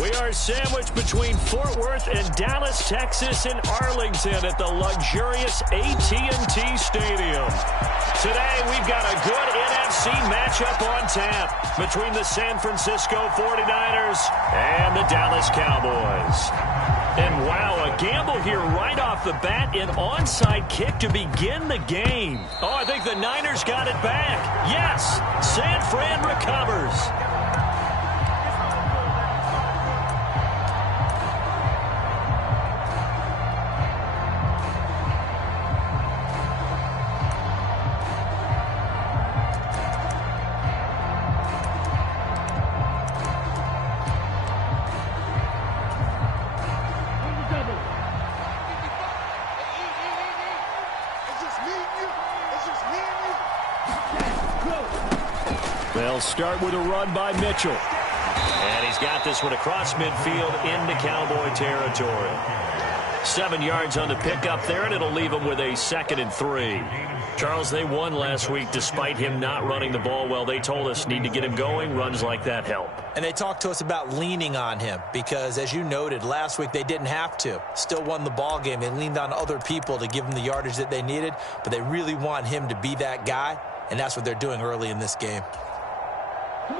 We are sandwiched between Fort Worth and Dallas, Texas, and Arlington at the luxurious AT&T Stadium. Today, we've got a good NFC matchup on tap between the San Francisco 49ers and the Dallas Cowboys. And wow, a gamble here right off the bat, an onside kick to begin the game. Oh, I think the Niners got it back. Yes, San Fran recovers. They'll start with a run by Mitchell. And he's got this one across midfield into Cowboy territory. 7 yards on the pickup there, and it'll leave him with a 2nd and 3. Charles, they won last week despite him not running the ball well. They told us need to get him going. Runs like that help. And they talked to us about leaning on him because, as you noted, last week they didn't have to. Still won the ball game. They leaned on other people to give them the yardage that they needed, but they really want him to be that guy, and that's what they're doing early in this game.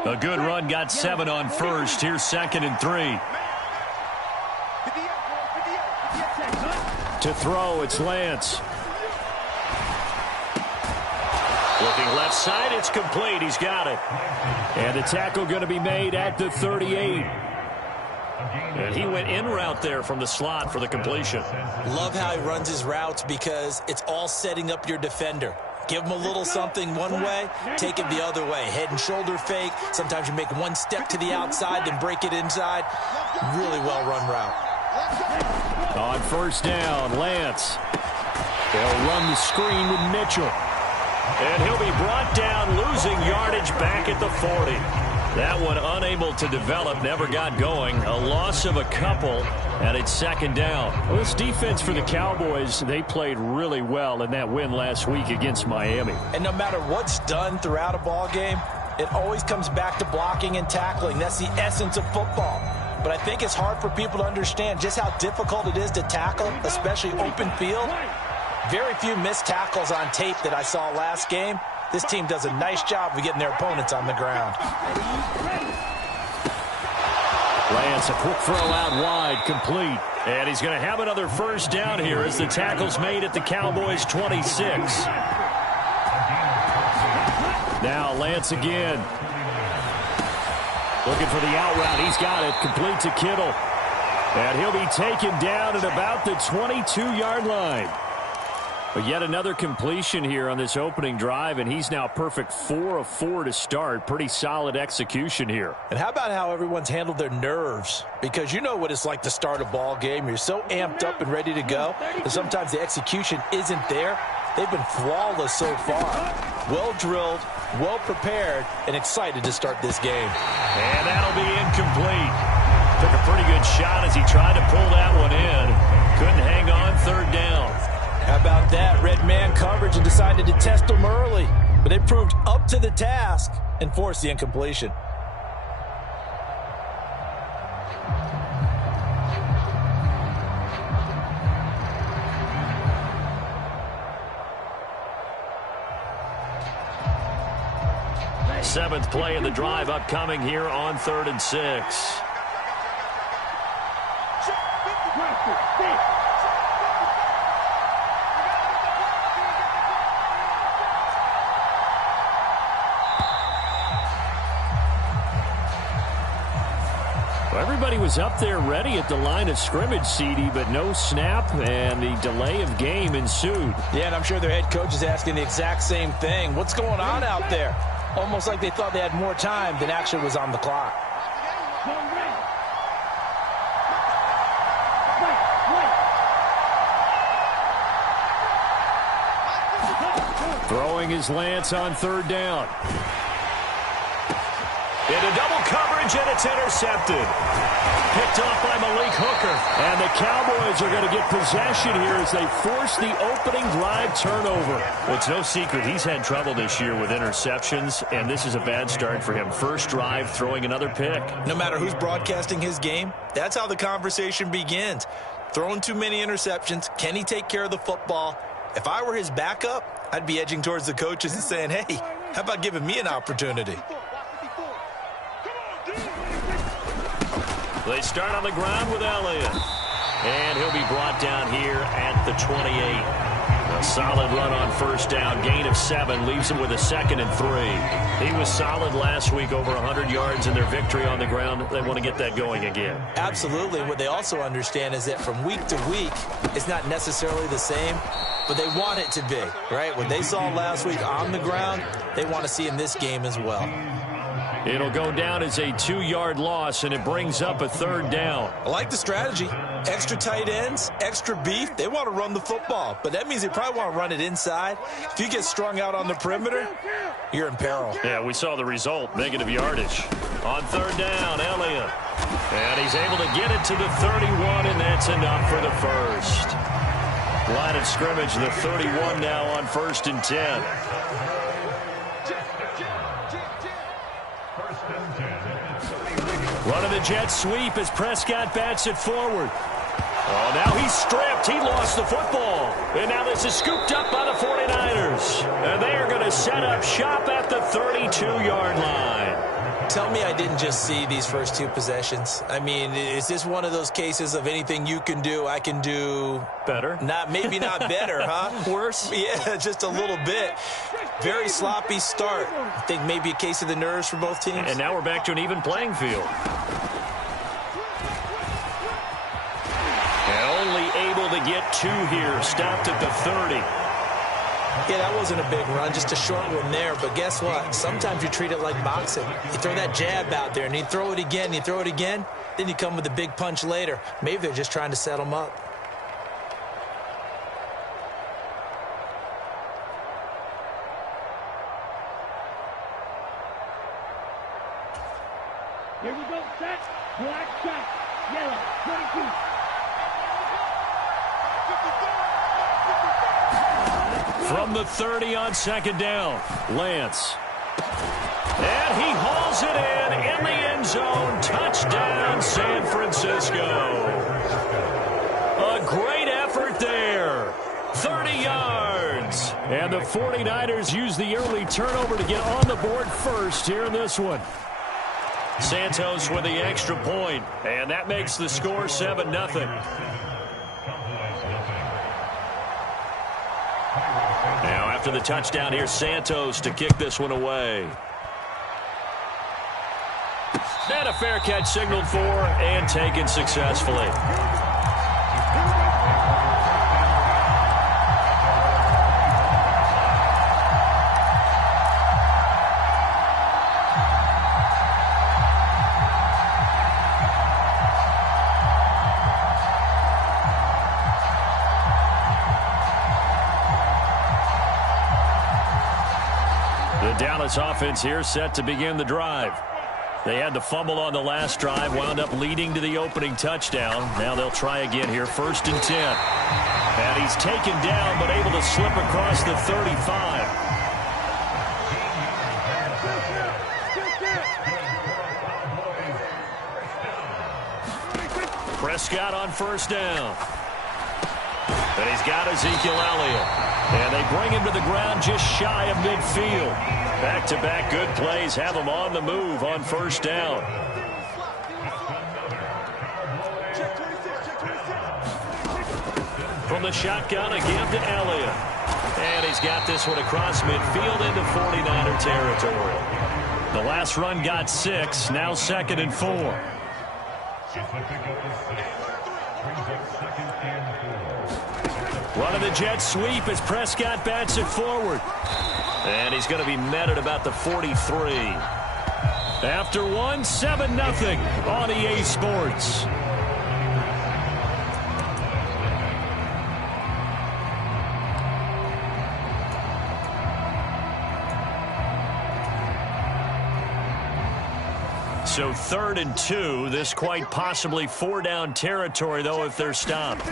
A good run, got 7 on first. Here's 2nd and 3. To throw, it's Lance. Looking left side, it's complete. He's got it. And the tackle going to be made at the 38. And he went in route there from the slot for the completion. Love how he runs his routes because it's all setting up your defender. Give him a little something one way, take it the other way. Head and shoulder fake. Sometimes you make one step to the outside, then break it inside. Really well-run route. On first down, Lance. They'll run the screen with Mitchell. And he'll be brought down, losing yardage back at the 40. That one unable to develop, never got going. A loss of a couple, and it's 2nd down. Well, this defense for the Cowboys, they played really well in that win last week against Miami. And no matter what's done throughout a ball game, it always comes back to blocking and tackling. That's the essence of football. But I think it's hard for people to understand just how difficult it is to tackle, especially open field. Very few missed tackles on tape that I saw last game. This team does a nice job of getting their opponents on the ground. Lance, a quick throw out wide, complete. And he's going to have another first down here as the tackle's made at the Cowboys' 26. Now Lance again. Looking for the out route. He's got it. Complete to Kittle. And he'll be taken down at about the 22-yard line. But yet another completion here on this opening drive, and he's now perfect 4 of 4 to start. Pretty solid execution here. And how about how everyone's handled their nerves? Because you know what it's like to start a ball game. You're so amped up and ready to go that sometimes the execution isn't there. They've been flawless so far. Well drilled, well prepared, and excited to start this game. And that'll be incomplete. Took a pretty good shot as he tried to pull that one in. Couldn't hang on, 3rd down. How about that? Red man coverage and decided to test them early. But they proved up to the task and forced the incompletion. Seventh play of the drive upcoming here on 3rd and 6. Everybody was up there ready at the line of scrimmage, CD, but no snap, and the delay of game ensued. Yeah, and I'm sure their head coach is asking the exact same thing. What's going on out there? Almost like they thought they had more time than actually was on the clock. Throwing his Lance on 3rd down. Into double coverage, and it's intercepted. Picked off by Malik Hooker. And the Cowboys are going to get possession here as they force the opening drive turnover. Well, it's no secret he's had trouble this year with interceptions, and this is a bad start for him. First drive, throwing another pick. No matter who's broadcasting his game, that's how the conversation begins. Throwing too many interceptions. Can he take care of the football? If I were his backup, I'd be edging towards the coaches and saying, hey, how about giving me an opportunity? They start on the ground with Elliott. And he'll be brought down here at the 28. A solid run on first down. Gain of 7 leaves him with a 2nd and 3. He was solid last week, over 100 yards in their victory on the ground. They want to get that going again. Absolutely. What they also understand is that from week to week, it's not necessarily the same, but they want it to be, right? What they saw last week on the ground, they want to see in this game as well. It'll go down as a 2-yard loss, and it brings up a 3rd down. I like the strategy. Extra tight ends, extra beef. They want to run the football, but that means they probably want to run it inside. If you get strung out on the perimeter, you're in peril. Yeah, we saw the result, negative yardage. On 3rd down, Elliott. And he's able to get it to the 31, and that's enough for the first. Line of scrimmage, the 31 now on 1st and 10. Running the jet sweep as Prescott bats it forward. Oh, now he's stripped. He lost the football. And now this is scooped up by the 49ers. And they are going to set up shop at the 32-yard line. Tell me I didn't just see these first 2 possessions. I mean, is this one of those cases of anything you can do, I can do better? Maybe not better, huh? Worse? Yeah, just a little bit. Very sloppy start. I think maybe a case of the nerves for both teams. And now we're back to an even playing field. And only able to get 2 here. Stopped at the 30. Yeah, that wasn't a big run, just a short one there. But guess what? Sometimes you treat it like boxing. You throw that jab out there, and you throw it again, you throw it again, then you come with a big punch later. Maybe they're just trying to set them up. Here we go, set, black shot, yellow, 22. From the 30 on 2nd down, Lance. And he hauls it in the end zone. Touchdown, San Francisco. A great effort there. 30 yards. And the 49ers use the early turnover to get on the board first here in this one. Santos with the extra point, and that makes the score 7-0. Now after the touchdown, here's Santos to kick this one away. And a fair catch signaled for and taken successfully. Dallas offense here set to begin the drive. They had the fumble on the last drive, wound up leading to the opening touchdown. Now they'll try again here, 1st and 10. And he's taken down, but able to slip across the 35. Prescott on 1st down. And he's got Ezekiel Elliott. And they bring him to the ground just shy of midfield. Back-to-back good plays have him on the move on 1st down. From the shotgun, a give to Elliott. And he's got this one across midfield into 49er territory. The last run got 6, now 2nd and 4. Running the jet sweep as Prescott bats it forward. And he's going to be met at about the 43. After 1, 7-0 on EA Sports. So 3rd and 2. This quite possibly 4-down territory, though, if they're stopped.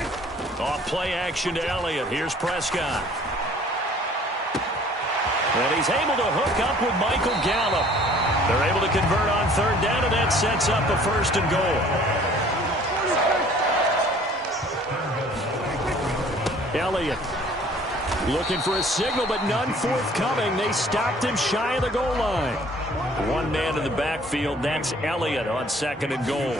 Off play action to Elliott. Here's Prescott. And he's able to hook up with Michael Gallup. They're able to convert on 3rd down, and that sets up a 1st and goal. Elliott looking for a signal, but none forthcoming. They stopped him shy of the goal line. One man in the backfield. That's Elliott on 2nd and goal.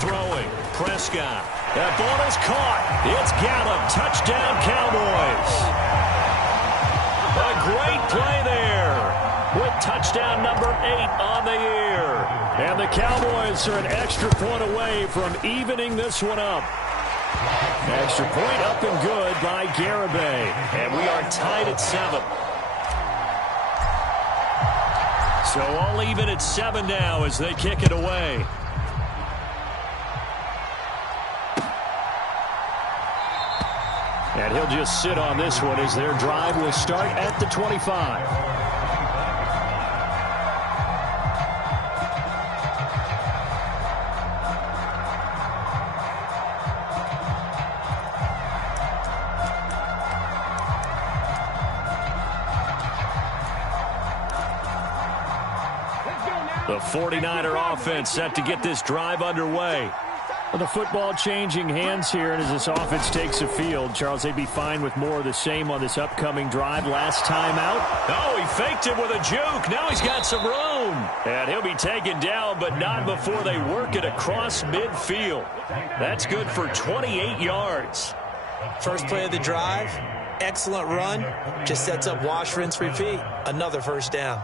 Throwing. Prescott. That ball is caught. It's Gallup. Touchdown, Cowboys. A great play there with touchdown number 8 on the year. And the Cowboys are an extra point away from evening this one up. Extra point up and good by Garibay. And we are tied at 7. So all even at 7 now as they kick it away. And he'll just sit on this one as their drive will start at the 25. The 49er offense set to get this drive underway. Well, the football changing hands here, and as this offense takes the field, Charles, they'd be fine with more of the same on this upcoming drive. Last time out. Oh, he faked it with a juke. Now he's got some room. And he'll be taken down, but not before they work it across midfield. That's good for 28 yards. First play of the drive, excellent run. Just sets up wash, rinse, repeat. Another 1st down.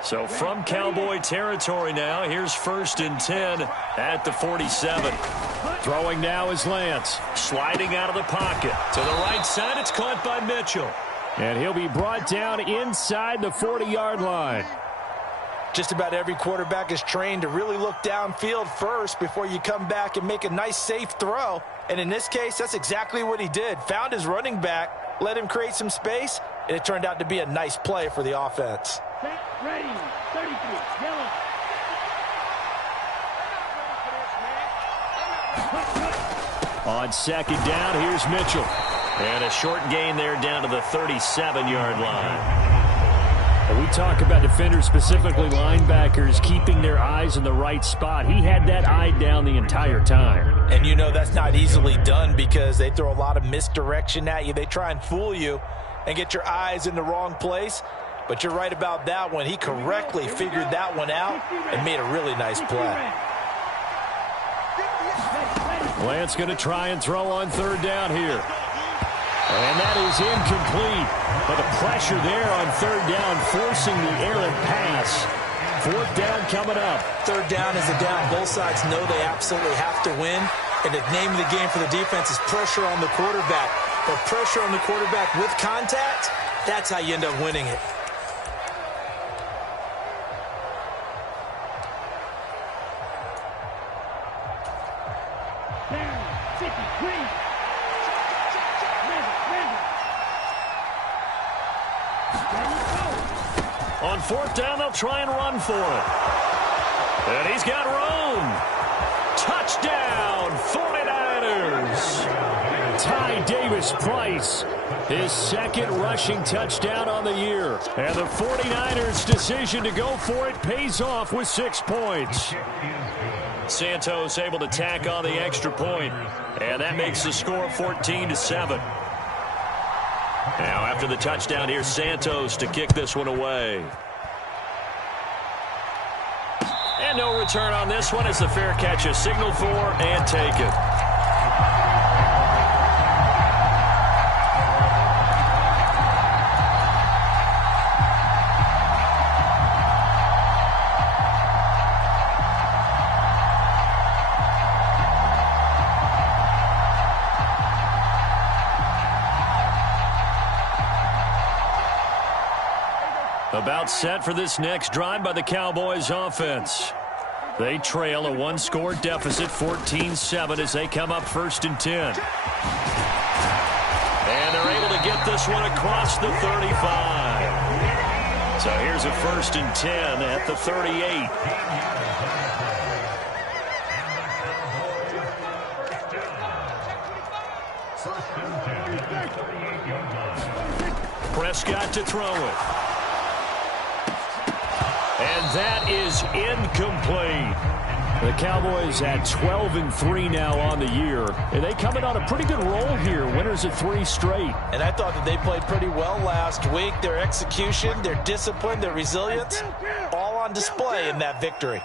So from Cowboy territory now, here's 1st and 10 at the 47. Throwing now is Lance. Sliding out of the pocket. To the right side, it's caught by Mitchell. And he'll be brought down inside the 40-yard line. Just about every quarterback is trained to really look downfield first before you come back and make a nice, safe throw. And in this case, that's exactly what he did. Found his running back, let him create some space, and it turned out to be a nice play for the offense. Set, ready, 33, yellow. On 2nd down, here's Mitchell. And a short gain there down to the 37-yard line. We talk about defenders, specifically linebackers, keeping their eyes in the right spot. He had that eye down the entire time. And you know that's not easily done because they throw a lot of misdirection at you. They try and fool you and get your eyes in the wrong place. But you're right about that one. He correctly figured that one out and made a really nice play. Lance going to try and throw on 3rd down here. And that is incomplete. But the pressure there on 3rd down, forcing the errant pass. 4th down coming up. 3rd down is a down. Both sides know they absolutely have to win. And the name of the game for the defense is pressure on the quarterback. But pressure on the quarterback with contact, that's how you end up winning it. On 4th down, they'll try and run for it. And he's got room. Touchdown, 49ers. Ty Davis-Price, his 2nd rushing touchdown on the year. And the 49ers' decision to go for it pays off with 6 points. Santos able to tack on the extra point. And that makes the score 14-7. Now after the touchdown, here's Santos to kick this one away. And no return on this one as the fair catch is signaled for and taken. About set for this next drive by the Cowboys offense. They trail a one-score deficit, 14-7, as they come up 1st and 10. And they're able to get this one across the 35. So here's a 1st and 10 at the 38. Prescott to throw it. And that is incomplete. The Cowboys at 12-3 now on the year. And they coming on a pretty good roll here. Winners of 3 straight. And I thought that they played pretty well last week. Their execution, their discipline, their resilience, all on display in that victory.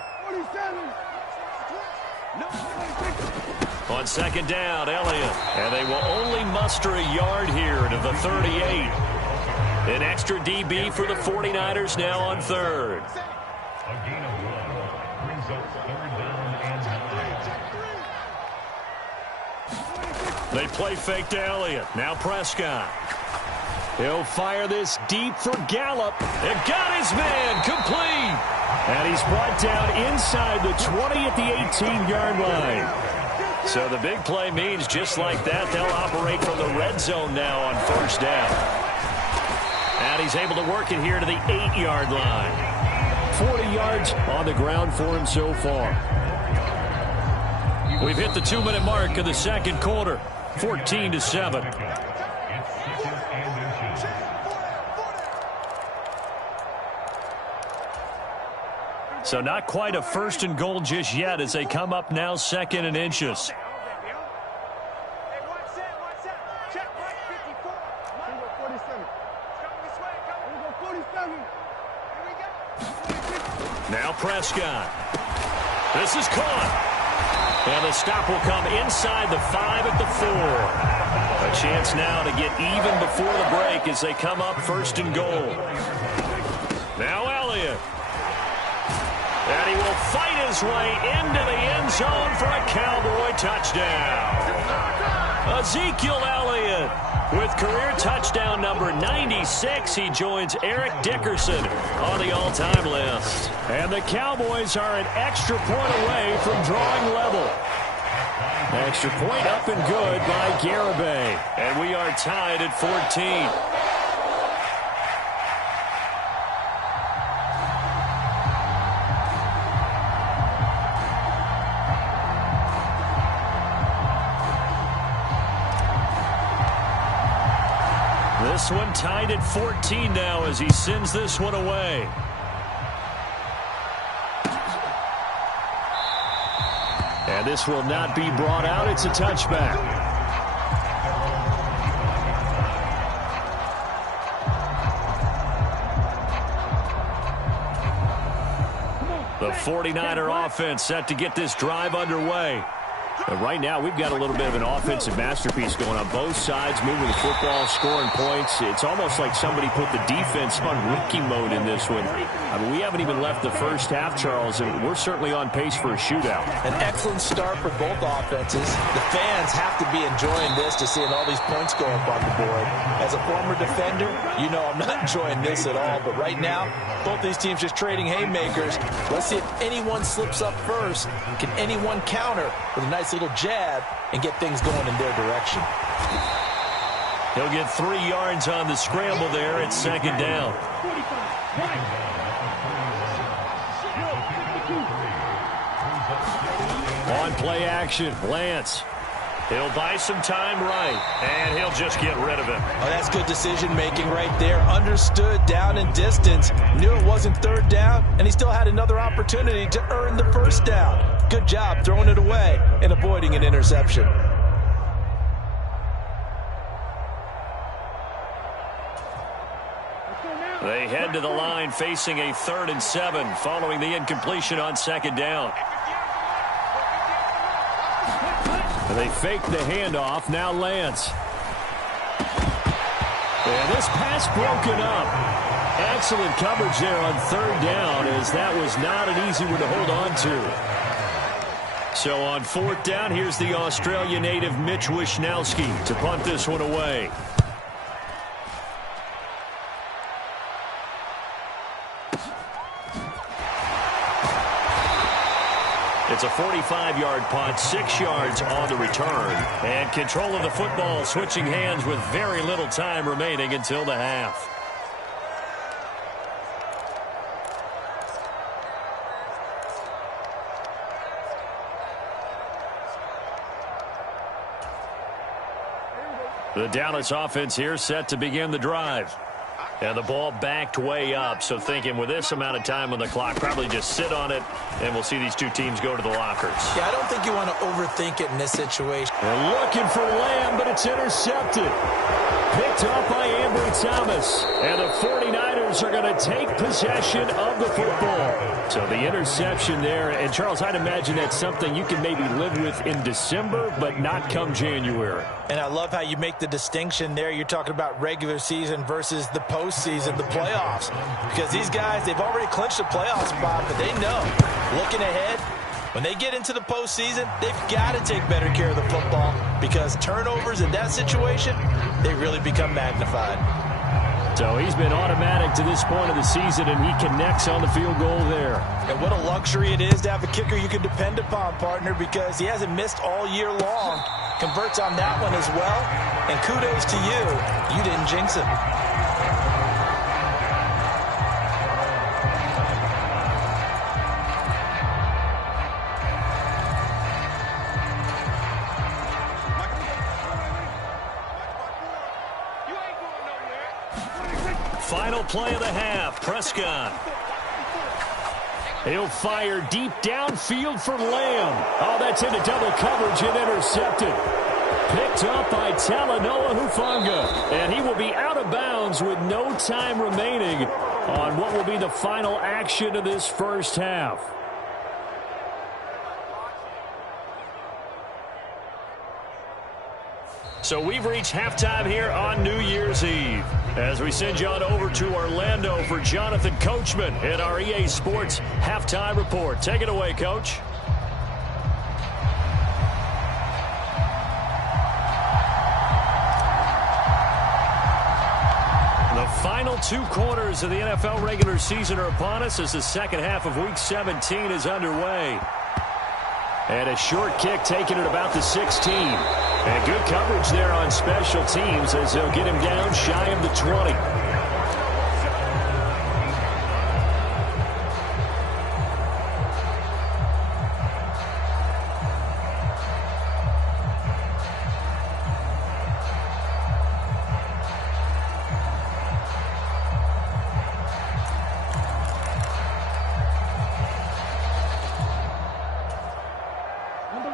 On 2nd down, Elliott. And they will only muster a yard here to the 38. An extra DB for the 49ers now on 3rd. They play fake to Elliott. Now Prescott. He'll fire this deep for Gallup. It got his man complete. And he's brought down inside the 20 at the 18-yard line. So the big play means just like that, they'll operate from the red zone now on 1st down. And he's able to work it here to the 8-yard line. 40 yards on the ground for him so far. We've hit the 2-minute mark of the 2nd quarter. 14-7. So not quite a 1st and goal just yet as they come up now 2nd and inches. Now Prescott. This is caught. And the stop will come inside the 5 at the 4. A chance now to get even before the break as they come up 1st and goal. Now Elliott. And he will fight his way into the end zone for a Cowboy touchdown. Ezekiel Elliott with career touchdown number 96. He joins Eric Dickerson on the all-time list. And the Cowboys are an extra point away from drawing level. Extra point up and good by Garibay. And we are tied at 14. This one tied at 14 now as he sends this one away. And this will not be brought out. It's a touchback. The 49er offense set to get this drive underway. And right now, we've got a little bit of an offensive masterpiece going on both sides, moving the football, scoring points. It's almost like somebody put the defense on rookie mode in this one. I mean, we haven't even left the first half, Charles, and we're certainly on pace for a shootout. An excellent start for both offenses. The fans have to be enjoying this to seeing all these points go up on the board. As a former defender, you know I'm not enjoying this at all. But right now, both these teams just trading haymakers. Let's see if anyone slips up first. Can anyone counter with a nice little jab and get things going in their direction? He'll get 3 yards on the scramble there at 2nd down. On play action, Lance. He'll buy some time right, and he'll just get rid of it. Oh, that's good decision-making right there. Understood down and distance. Knew it wasn't 3rd down, and he still had another opportunity to earn the 1st down. Good job throwing it away and avoiding an interception. They head to the line facing a 3rd and 7 following the incompletion on 2nd down. And they fake the handoff. Now Lance. And this pass broken up. Excellent coverage there on 3rd down, as that was not an easy one to hold on to. So on 4th down, here's the Australia native Mitch Wishnowsky to punt this one away. It's a 45-yard punt, 6 yards on the return. And control of the football switching hands with very little time remaining until the half. The Dallas offense here set to begin the drive. And the ball backed way up, so thinking with this amount of time on the clock, probably just sit on it, and we'll see these two teams go to the lockers. Yeah, I don't think you want to overthink it in this situation. They're looking for Lamb, but it's intercepted. Picked up by Ambry Thomas. And the 49ers are going to take possession of the football. So the interception there, and Charles, I'd imagine that's something you can maybe live with in December, but not come January. And I love how you make the distinction there. You're talking about regular season versus the postseason, the playoffs. Because these guys, they've already clinched the playoff spot, but they know, looking ahead, when they get into the postseason, they've got to take better care of the football because turnovers in that situation, they really become magnified. So he's been automatic to this point of the season, and he connects on the field goal there. And what a luxury it is to have a kicker you can depend upon, partner, because he hasn't missed all year long. Converts on that one as well. And kudos to you. You didn't jinx it. Final play of the half, Prescott. He'll fire deep downfield for Lamb. Oh, that's into double coverage and intercepted. Picked up by Talanoa Hufanga. And he will be out of bounds with no time remaining on what will be the final action of this first half. So we've reached halftime here on New Year's Eve. As we send you on over to Orlando for Jonathan Coachman in our EA Sports Halftime Report. Take it away, Coach. The final 2 quarters of the NFL regular season are upon us as the second half of Week 17 is underway. And a short kick taken at about the 16. And good coverage there on special teams as they'll get him down shy of the 20.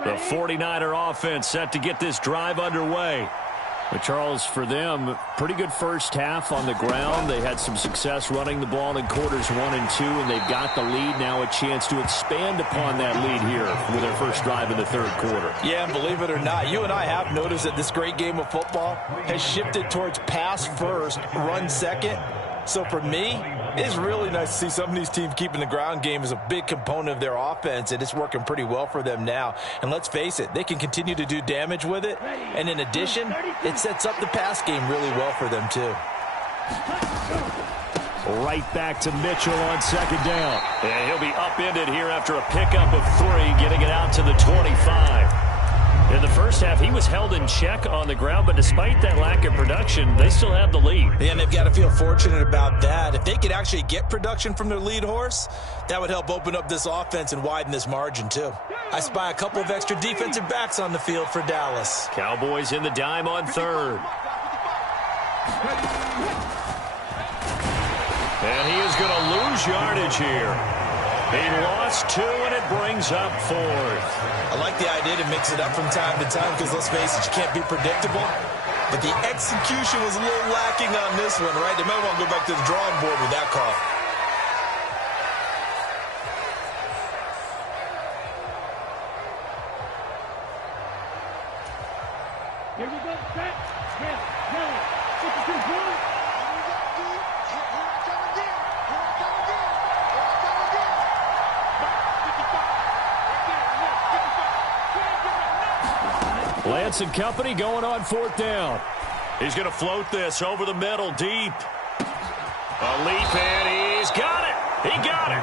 The 49er offense set to get this drive underway. But Charles, for them, pretty good first half on the ground. They had some success running the ball in quarters 1 and 2, and they've got the lead. Now a chance to expand upon that lead here with their first drive in the third quarter. Yeah, and believe it or not, you and I have noticed that this great game of football has shifted towards pass first, run second. So for me, it's really nice to see some of these teams keeping the ground game as a big component of their offense, and it's working pretty well for them now. And let's face it, they can continue to do damage with it. And in addition, it sets up the pass game really well for them too. Right back to Mitchell on second down. And he'll be upended here after a pickup of 3, getting it out to the 25. In the first half, he was held in check on the ground, but despite that lack of production, they still have the lead. Yeah, and they've got to feel fortunate about that. If they could actually get production from their lead horse, that would help open up this offense and widen this margin, too. I spy a couple of extra defensive backs on the field for Dallas. Cowboys in the dime on third. And he is going to lose yardage here. He lost 2, and it brings up 4th. I like the idea to mix it up from time to time because, let's face it, you can't be predictable. But the execution was a little lacking on this one, right? They might want to go back to the drawing board with that call. Here we go, set, yellow, 52-1. Lance and company going on 4th down. He's going to float this over the middle deep. A leap, and he's got it. He got it.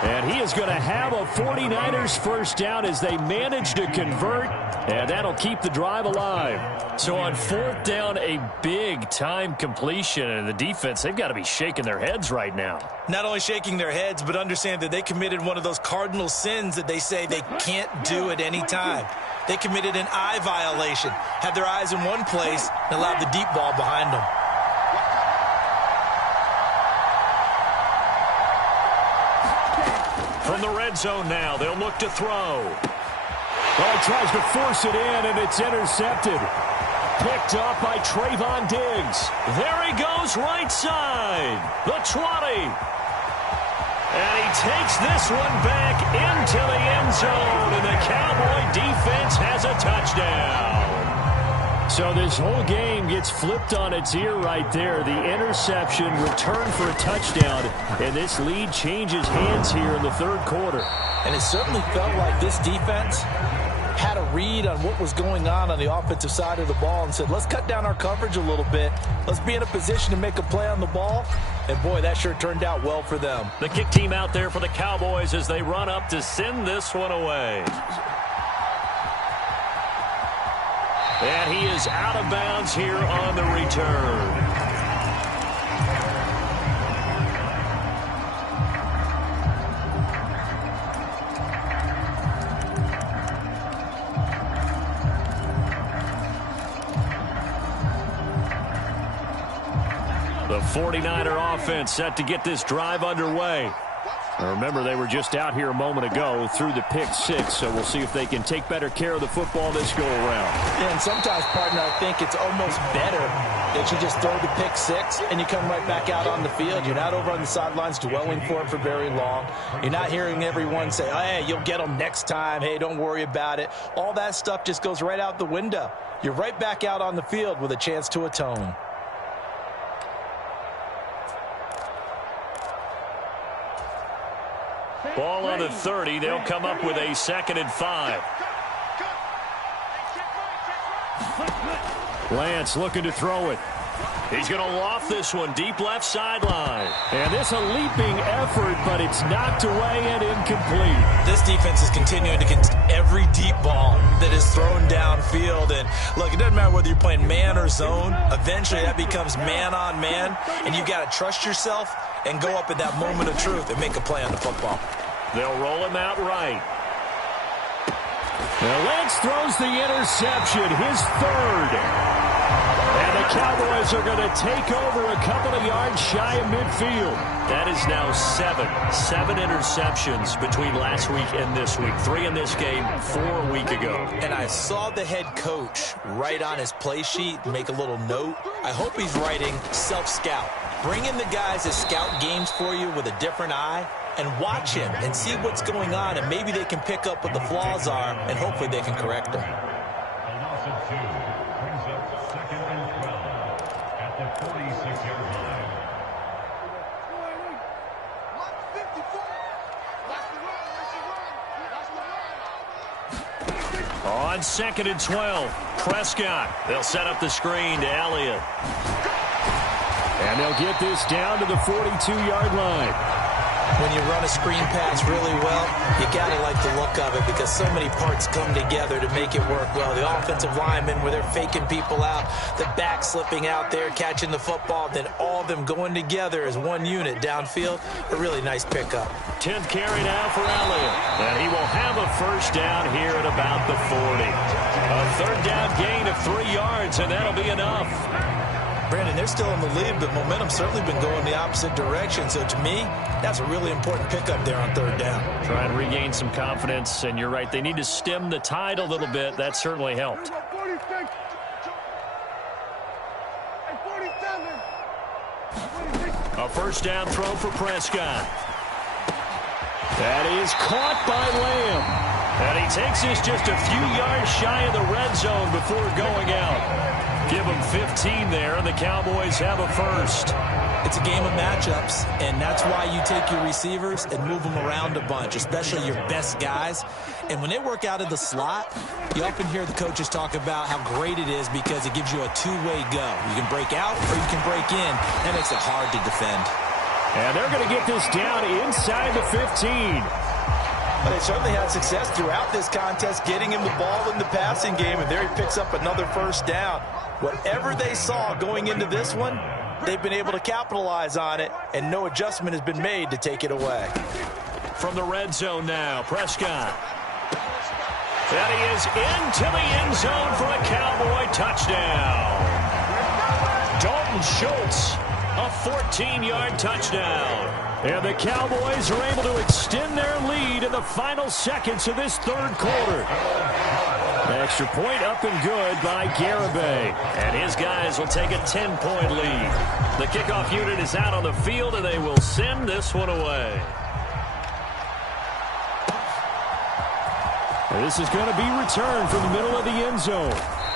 And he is going to have a 49ers first down as they manage to convert, and that'll keep the drive alive. So on fourth down, a big-time completion, and the defense, they've got to be shaking their heads right now. Not only shaking their heads, but understand that they committed one of those cardinal sins that they say they can't do at any time. They committed an eye violation, had their eyes in one place, and allowed the deep ball behind them. From the red zone now, they'll look to throw. Oh, tries to force it in, and it's intercepted. Picked up by Trayvon Diggs. There he goes, right side. The 20. And he takes this one back into the end zone, and the Cowboy defense has a touchdown. So this whole game gets flipped on its ear right there. The interception, return for a touchdown, and this lead changes hands here in the third quarter. And it certainly felt like this defense had a read on what was going on the offensive side of the ball and said, let's cut down our coverage a little bit. Let's be in a position to make a play on the ball. And, boy, that sure turned out well for them. The kick team out there for the Cowboys as they run up to send this one away. And he is out of bounds here on the return. The 49er offense set to get this drive underway. Now remember, they were just out here a moment ago through the pick six, so we'll see if they can take better care of the football this go-around. Yeah, and sometimes, partner, I think it's almost better that you just throw the pick six and you come right back out on the field. You're not over on the sidelines dwelling for it for very long. You're not hearing everyone say, oh, hey, you'll get them next time. Hey, don't worry about it. All that stuff just goes right out the window. You're right back out on the field with a chance to atone. Ball on the 30. They'll come up with a 2nd and 5. Lance looking to throw it. He's going to loft this one deep left sideline. And this a leaping effort, but it's knocked away and incomplete. This defense is continuing to get every deep ball that is thrown downfield. And, look, it doesn't matter whether you're playing man or zone. Eventually that becomes man on man, and you've got to trust yourself and go up at that moment of truth and make a play on the football. They'll roll him out right. Now Lance throws the interception, his third. And the Cowboys are going to take over a couple of yards shy of midfield. That is now 7 interceptions between last week and this week. 3 in this game, 4 a week ago. And I saw the head coach write on his play sheet, make a little note. I hope he's writing self-scout. Bring in the guys that scout games for you with a different eye and watch him and see what's going on, and maybe they can pick up what the flaws are, and hopefully they can correct them. On 2nd and 12, Prescott. They'll set up the screen to Elliott. And they'll get this down to the 42-yard line. When you run a screen pass really well, you got to like the look of it because so many parts come together to make it work well. The offensive linemen, where they're faking people out, the back slipping out there, catching the football, then all of them going together as one unit downfield. A really nice pickup. 10th carry now for Elliott. And he will have a first down here at about the 40. A third down gain of 3 yards, and that'll be enough. Brandon, they're still in the lead, but momentum's certainly been going the opposite direction. So to me, that's a really important pickup there on 3rd down. Try and regain some confidence, and you're right. They need to stem the tide a little bit. That certainly helped. A first down throw for Prescott. That is caught by Lamb. And he takes this just a few yards shy of the red zone before going out. Give them 15 there, and the Cowboys have a first. It's a game of matchups, and that's why you take your receivers and move them around a bunch, especially your best guys. And when they work out of the slot, you often hear the coaches talk about how great it is because it gives you a two-way go. You can break out or you can break in. That makes it hard to defend. And they're going to get this down inside the 15. But they certainly had success throughout this contest getting him the ball in the passing game, and there he picks up another first down. Whatever they saw going into this one, they've been able to capitalize on it, and no adjustment has been made to take it away. From the red zone now, Prescott. And he is into the end zone for a Cowboy touchdown. Dalton Schultz, a 14-yard touchdown. And the Cowboys are able to extend their lead in the final seconds of this third quarter. Extra point up and good by Garibay. And his guys will take a 10-point lead. The kickoff unit is out on the field, and they will send this one away. And this is going to be returned from the middle of the end zone.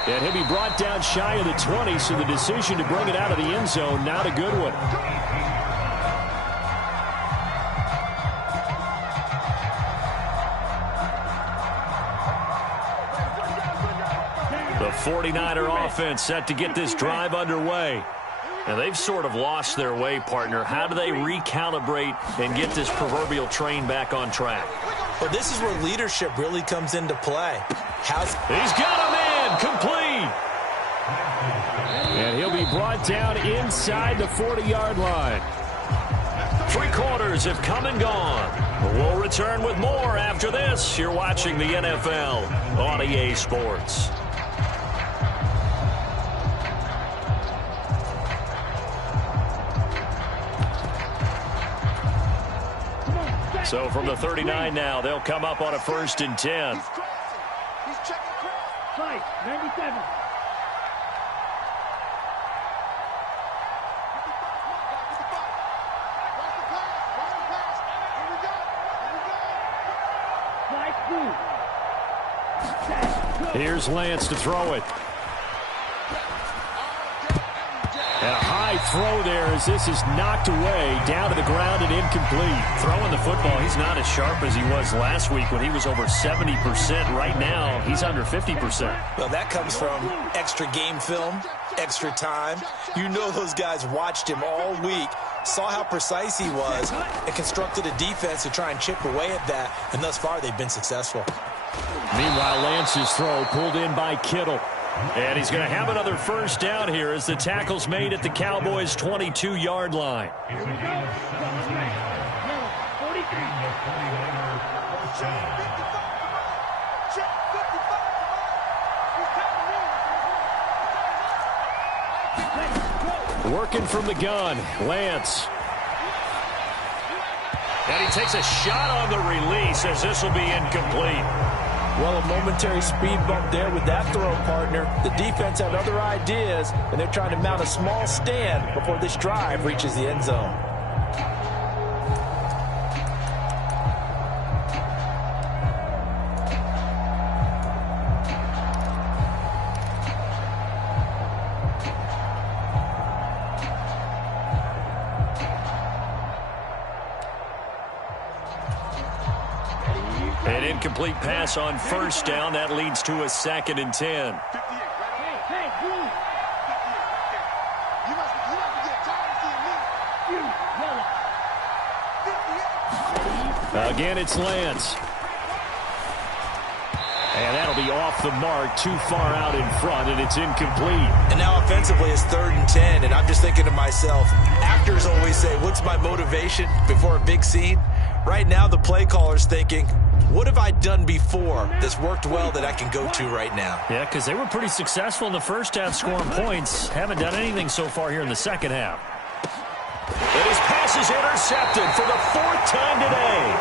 And he'll be brought down shy of the 20, so the decision to bring it out of the end zone, not a good one. The 49er offense set to get this drive underway. And they've sort of lost their way, partner. How do they recalibrate and get this proverbial train back on track? Well, this is where leadership really comes into play. He's got a man complete. And he'll be brought down inside the 40-yard line. 3 quarters have come and gone. We'll return with more after this. You're watching the NFL on EA Sports. So from the 39 now, they'll come up on a 1st and 10. He's checking crowd. Fight, 97. Here's Lance to throw it. And a high throw there as this is knocked away, down to the ground and incomplete. Throwing the football, he's not as sharp as he was last week when he was over 70%. Right now, he's under 50%. Well, that comes from extra game film, extra time. You know those guys watched him all week, saw how precise he was, and constructed a defense to try and chip away at that, and thus far they've been successful. Meanwhile, Lance's throw pulled in by Kittle. And he's going to have another first down here as the tackle's made at the Cowboys' 22-yard line. Here we go. Working from the gun, Lance. And he takes a shot on the release as this will be incomplete. Well, a momentary speed bump there with that throw, partner. The defense had other ideas, and they're trying to mount a small stand before this drive reaches the end zone. An incomplete pass on first down. That leads to a 2nd and 10. Again, it's Lance. And that'll be off the mark, too far out in front, and it's incomplete. And now offensively it's 3rd and 10, and I'm just thinking to myself, actors always say, what's my motivation before a big scene? Right now the play caller's thinking, what have I done before that's worked well that I can go to right now? Yeah, because they were pretty successful in the first half scoring points. Haven't done anything so far here in the second half. And his pass is intercepted for the 4th time today.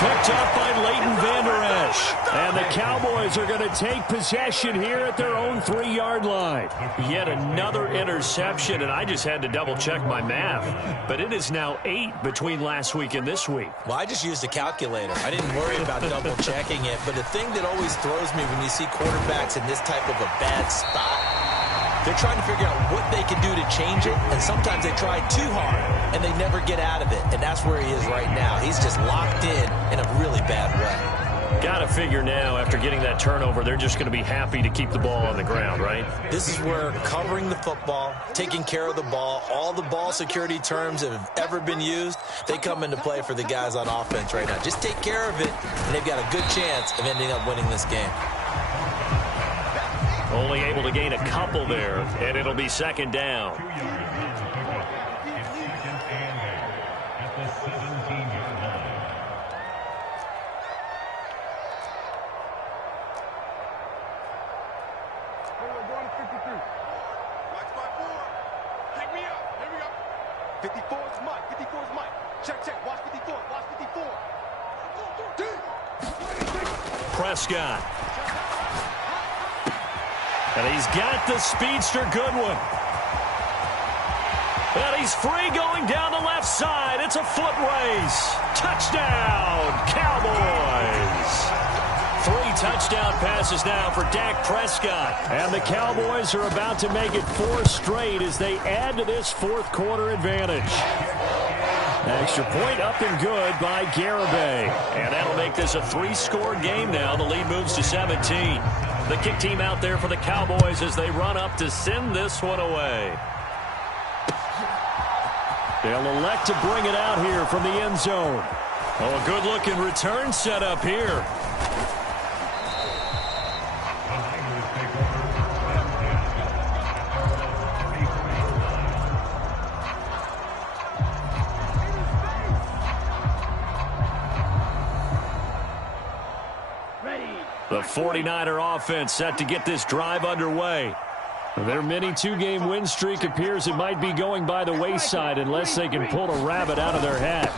Picked up by Leighton Vander Esch. And the Cowboys are going to take possession here at their own 3-yard line. Yet another interception, and I just had to double-check my math. But it is now 8 between last week and this week. Well, I just used a calculator. I didn't worry about double-checking it. But the thing that always throws me when you see quarterbacks in this type of a bad spot, they're trying to figure out what they can do to change it, and sometimes they try too hard, and they never get out of it. And that's where he is right now. He's just locked in a really bad way. Got to figure now, after getting that turnover, they're just going to be happy to keep the ball on the ground, right? This is where covering the football, taking care of the ball, all the ball security terms that have ever been used, they come into play for the guys on offense right now. Just take care of it, and they've got a good chance of ending up winning this game. Only able to gain a couple there, and it'll be second down. Prescott. And he's got the speedster Goodwin. And he's free going down the left side. It's a foot race. Touchdown, Cowboys. 3 touchdown passes now for Dak Prescott. And the Cowboys are about to make it 4 straight as they add to this fourth quarter advantage. Extra point up and good by Garibay. And that'll make this a 3-score game now. The lead moves to 17. The kick team out there for the Cowboys as they run up to send this one away. They'll elect to bring it out here from the end zone. Oh, a good-looking return set up here. The 49er offense set to get this drive underway. Their mini 2-game win streak appears it might be going by the wayside unless they can pull a rabbit out of their hat.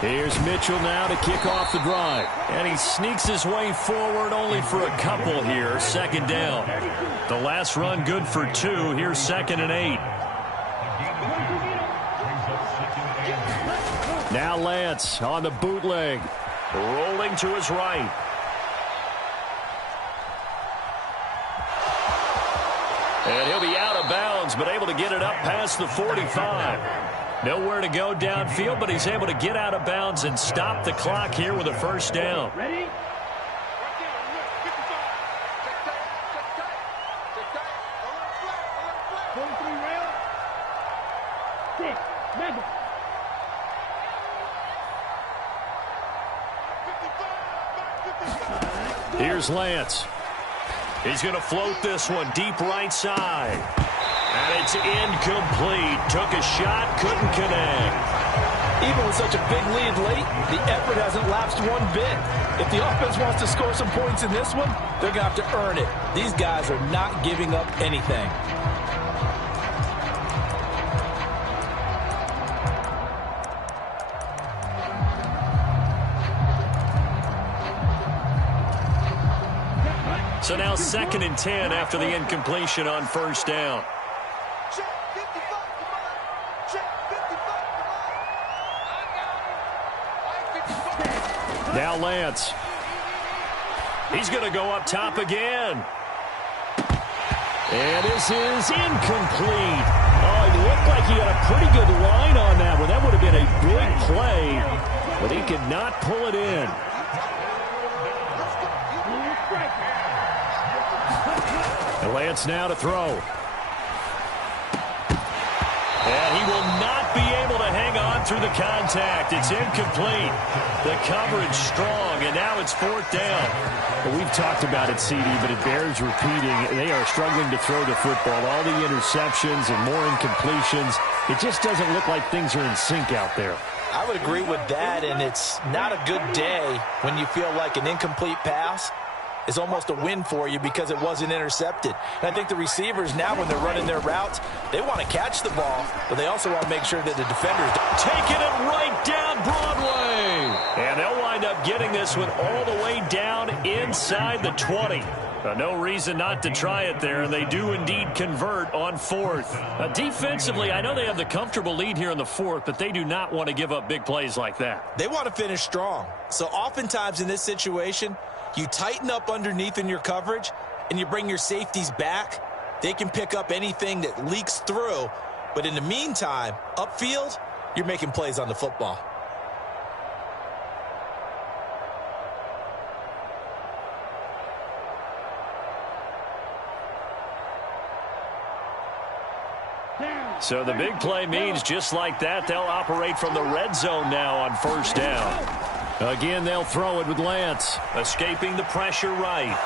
Here's Mitchell now to kick off the drive. And he sneaks his way forward only for a couple here. Second down. The last run good for 2. Here's 2nd and 8. Now Lance on the bootleg. Rolling to his right. And he'll be out of bounds, but able to get it up past the 45. Nowhere to go downfield, but he's able to get out of bounds and stop the clock here with a first down. Ready? Here's Lance. He's going to float this one deep right side. And it's incomplete. Took a shot, couldn't connect. Even with such a big lead late, the effort hasn't lapsed one bit. If the offense wants to score some points in this one, they're going to have to earn it. These guys are not giving up anything. So now 2nd and 10 after the incompletion on first down. Now Lance. He's going to go up top again. And this is incomplete. Oh, it looked like he had a pretty good line on that one. That would have been a big play, but he could not pull it in. Lance now to throw. And he will not be able to hang on through the contact. It's incomplete. The coverage strong, and now it's 4th down. Well, we've talked about it, CD, but it bears repeating. They are struggling to throw the football. All the interceptions and more incompletions. It just doesn't look like things are in sync out there. I would agree with that, and it's not a good day when you feel like an incomplete pass is almost a win for you because it wasn't intercepted. And I think the receivers now, when they're running their routes, they want to catch the ball, but they also want to make sure that the defenders taking it right down Broadway. And they'll wind up getting this one all the way down inside the 20. No reason not to try it there, and they do indeed convert on 4th. Defensively, I know they have the comfortable lead here in the 4th, but they do not want to give up big plays like that. They want to finish strong. So oftentimes in this situation, you tighten up underneath in your coverage, and you bring your safeties back. They can pick up anything that leaks through. But in the meantime, upfield, you're making plays on the football. So the big play means just like that, they'll operate from the red zone now on first down. Again, they'll throw it with Lance. Escaping the pressure right.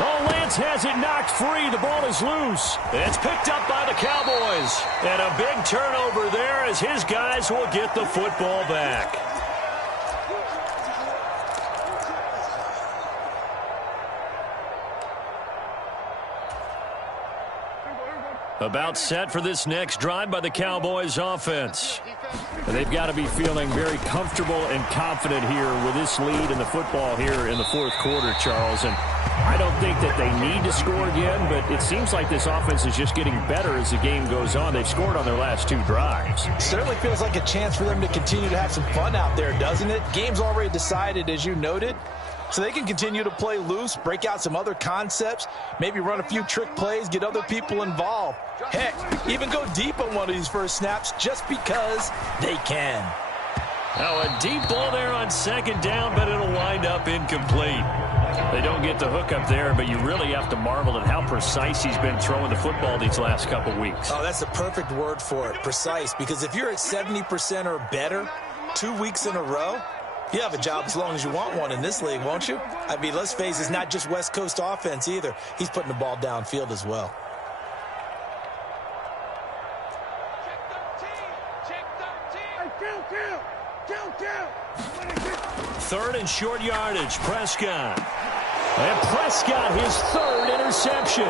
Oh, Lance has it knocked free. The ball is loose. It's picked up by the Cowboys. And a big turnover there as his guys will get the football back. About set for this next drive by the Cowboys offense. And they've got to be feeling very comfortable and confident here with this lead in the football here in the fourth quarter, Charles. And I don't think that they need to score again, but it seems like this offense is just getting better as the game goes on. They've scored on their last 2 drives. Certainly feels like a chance for them to continue to have some fun out there, doesn't it? Game's already decided, as you noted. So they can continue to play loose, break out some other concepts, maybe run a few trick plays, get other people involved. Heck, even go deep on one of these first snaps just because they can. Now a deep ball there on second down, but it'll wind up incomplete. They don't get the hook up there, but you really have to marvel at how precise he's been throwing the football these last couple weeks. Oh, that's the perfect word for it, precise, because if you're at 70% or better 2 weeks in a row, you have a job as long as you want one in this league, won't you? I mean, let's face it, it's not just West Coast offense either. He's putting the ball downfield as well. Third and short yardage, Prescott. And Prescott, his 3rd interception.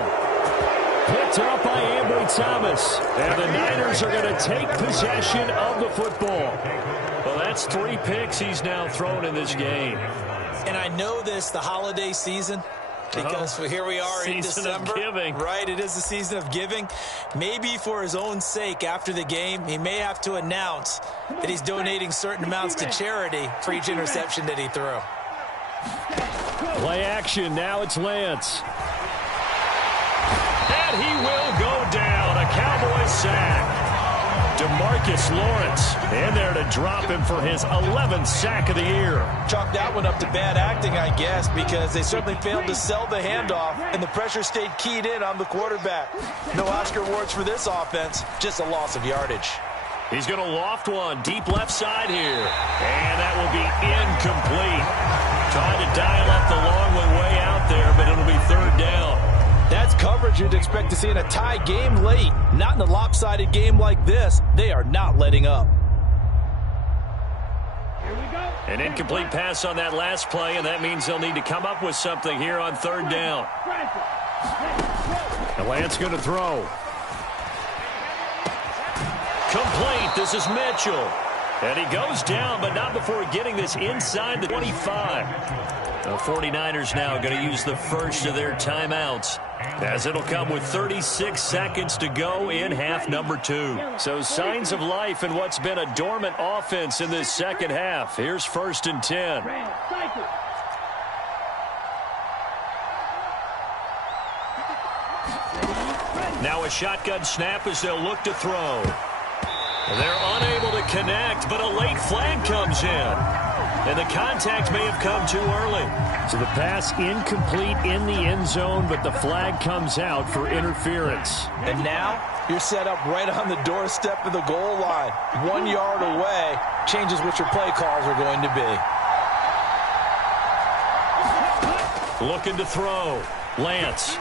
Picked up by Ambry Thomas. And the Niners are going to take possession of the football. Well, that's 3 picks he's now thrown in this game. And I know this, the holiday season, because here we are in December. Of giving. Right, it is the season of giving. Maybe for his own sake after the game, he may have to announce that he's donating certain amounts to charity for each interception that he threw. Play action, now it's Lance. And he will go down, a Cowboys sack. DeMarcus Lawrence in there to drop him for his 11th sack of the year. Chalk that one up to bad acting, I guess, because they certainly failed to sell the handoff, and the pressure stayed keyed in on the quarterback. No Oscar awards for this offense, just a loss of yardage. He's going to loft one deep left side here, and that will be incomplete. Trying to dial up the long one way out there, but it'll be 3rd down. That's coverage you'd expect to see in a tie game late. Not in a lopsided game like this. They are not letting up. Here we go. An incomplete pass on that last play, and that means they'll need to come up with something here on 3rd down. And Lance going to throw. Complete. This is Mitchell. And he goes down, but not before getting this inside the 25. The 49ers now going to use the first of their timeouts, as it'll come with 36 seconds to go in half number 2. So signs of life in what's been a dormant offense in this second half. Here's 1st and 10. Now a shotgun snap as they'll look to throw. They're unable to connect, but a late flag comes in. And the contact may have come too early. So the pass incomplete in the end zone, but the flag comes out for interference. And now you're set up right on the doorstep of the goal line. 1 yard away changes what your play calls are going to be. Looking to throw. Lance.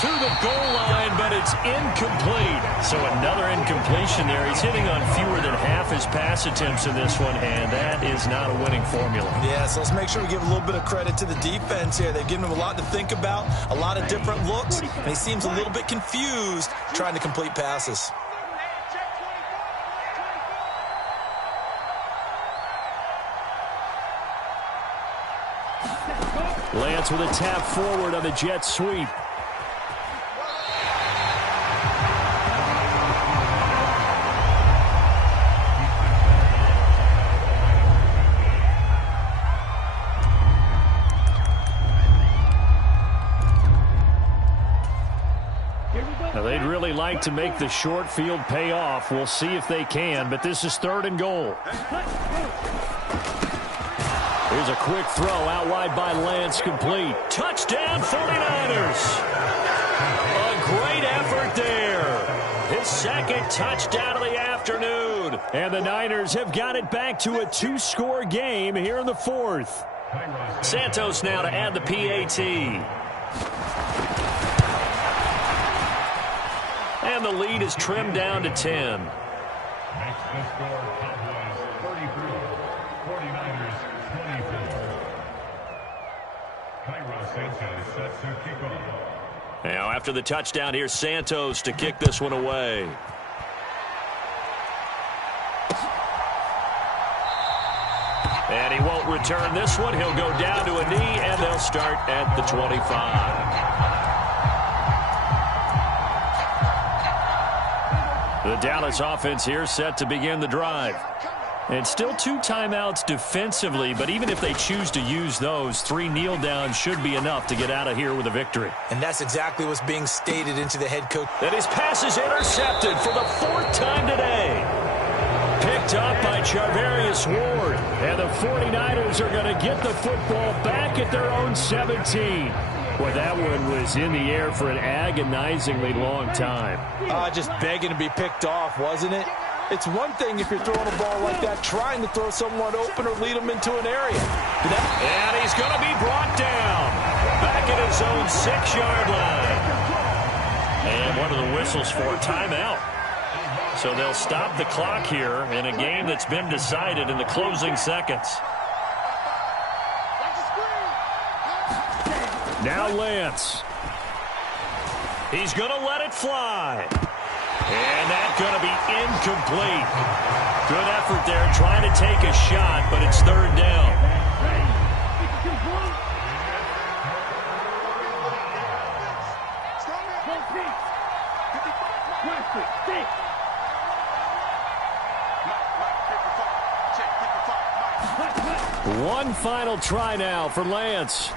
To the goal line, but it's incomplete. So another incompletion there. He's hitting on fewer than half his pass attempts in this one, and that is not a winning formula. Yeah, so let's make sure we give a little bit of credit to the defense here. They've given him a lot to think about, a lot of different looks, and he seems a little bit confused trying to complete passes. Lance with a tap forward on the jet sweep. Now they'd really like to make the short field pay off. We'll see if they can, but this is 3rd and goal. Here's a quick throw out wide by Lance, complete. Touchdown 49ers. A great effort there. His second touchdown of the afternoon. And the Niners have got it back to a 2-score game here in the fourth. Santos now to add the PAT. And the lead is trimmed down to 10. Makes the score Cowboys 33, 49ers 24. Cairo Sanchez set to kick off. Now after the touchdown, here's Santos to kick this one away. And he won't return this one. He'll go down to a knee, and they'll start at the 25. The Dallas offense here set to begin the drive. And still 2 timeouts defensively, but even if they choose to use those, 3 kneel downs should be enough to get out of here with a victory. And that's exactly what's being stated into the head coach. And his pass is intercepted for the 4th time today. Picked up by Charvarius Ward. And the 49ers are going to get the football back at their own 17. Boy, that one was in the air for an agonizingly long time. Just begging to be picked off, wasn't it? It's one thing if you're throwing a ball like that, trying to throw someone open or lead them into an area. And he's going to be brought down. Back at his own 6-yard line. And one of the whistles for a timeout. So they'll stop the clock here in a game that's been decided in the closing seconds. Now Lance. He's going to let it fly. And that's going to be incomplete. Good effort there trying to take a shot, but it's 3rd down. One final try now for Lance.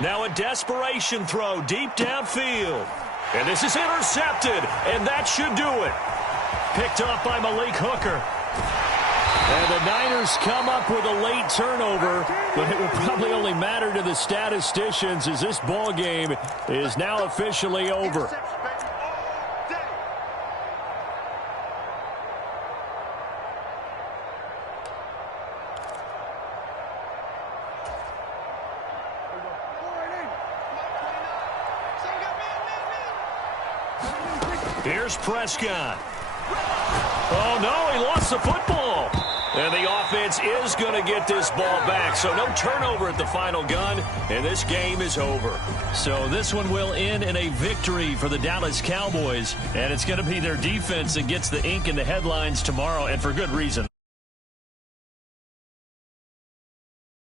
Now a desperation throw deep downfield. And this is intercepted, and that should do it. Picked off by Malik Hooker. And the Niners come up with a late turnover, but it will probably only matter to the statisticians as this ball game is now officially over. Here's Prescott. Oh, no, he lost the football. And the offense is going to get this ball back. So no turnover at the final gun, and this game is over. So this one will end in a victory for the Dallas Cowboys, and it's going to be their defense that gets the ink in the headlines tomorrow, and for good reason.